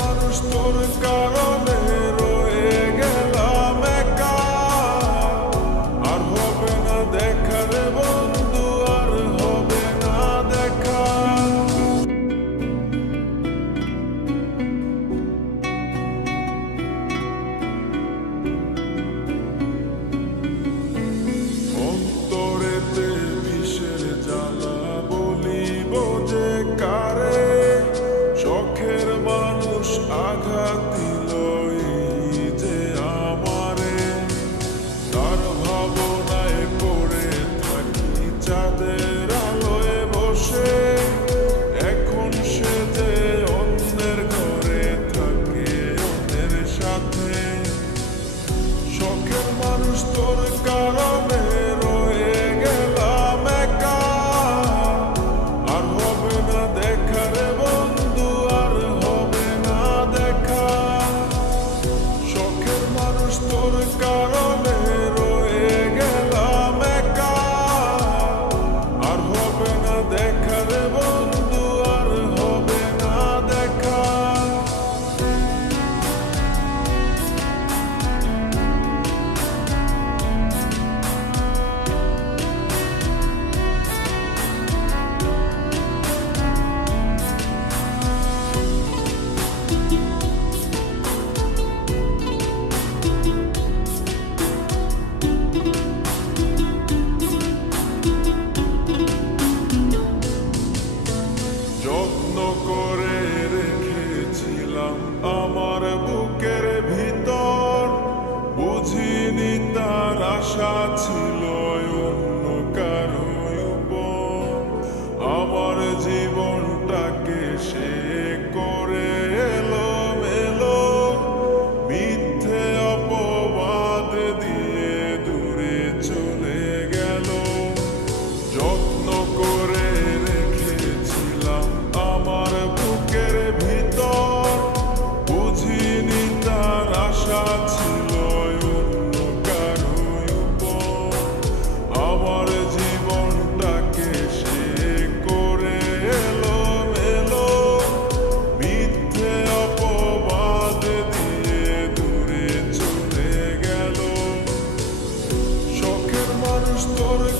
i waters, torrents, caravans. scar on যত্ন করে রেখেছিলাম। আমার বুকের ভিতর বুঝিনি তার আশা ছিল। stories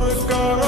Scott.